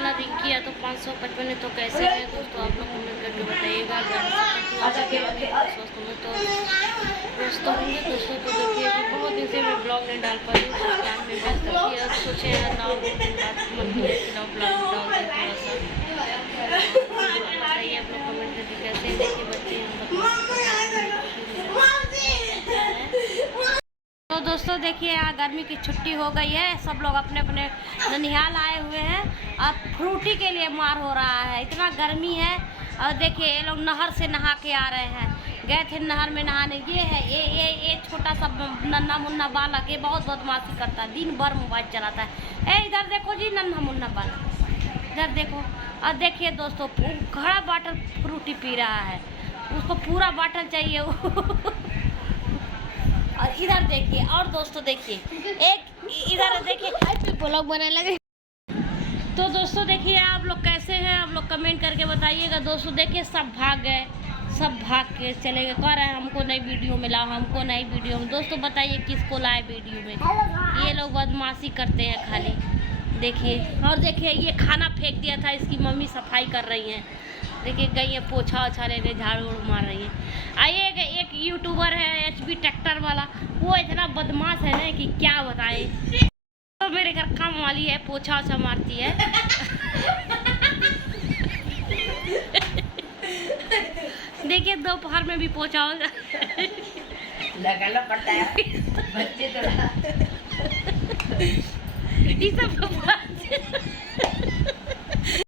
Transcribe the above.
चला रिंकी है तो 555 तो कैसे है दोस्तों, आप लोग कमेंट करके बताइएगा। स्वस्थ होंगे तो दोस्तों देखिए बहुत दिन से मैं ब्लॉग नहीं डाल पा रही हूँ, प्लान में व्यस्त थी। अब सोचे ब्लॉग डाल दें थोड़ा सा। बताइए आप लोग कमेंट करके कैसे हैं। देखिए बच्चे तो दोस्तों देखिए यहाँ गर्मी की छुट्टी हो गई है, सब लोग अपने अपने ननिहाल आए हुए हैं और फ्रूटी के लिए मार हो रहा है, इतना गर्मी है। और देखिए ये लोग नहर से नहा के आ रहे हैं, गए थे नहर में नहाने। ये है ये छोटा सा नन्हा मुन्ना बालक, ये बहुत बदमाशी करता है, दिन भर मोबाइल चलाता है। इधर देखो जी नन्हा मुन्ना बालक, इधर देखो। और देखिए दोस्तों खड़ा बाटल फ्रूटी पी रहा है, उसको पूरा बाटल चाहिए। और इधर देखिए, और दोस्तों देखिए एक इधर देखिए ब्लॉग बनाने लगे। तो दोस्तों देखिए आप लोग कैसे हैं, आप लोग कमेंट करके बताइएगा। दोस्तों देखिए सब भाग गए, सब भाग के चले गए, कह रहे हैं हमको नई वीडियो मिला, हमको नई वीडियो में। दोस्तों बताइए किसको लाए वीडियो में, ये लोग बदमाशी करते हैं खाली। देखिए और देखिए ये खाना फेंक दिया था, इसकी मम्मी सफाई कर रही हैं। देखिए गई है पोछा ओछा लेने, झाड़ू उड़ मार रही है। आइए एक यूट्यूबर है HB ट्रैक्टर वाला, वो इतना बदमाश है ना कि क्या बताएं। तो मेरे घर काम वाली है, पोछा ओछा मारती है। देखिए दोपहर में भी पोछा लगाना पड़ता है बच्चे तो ये सब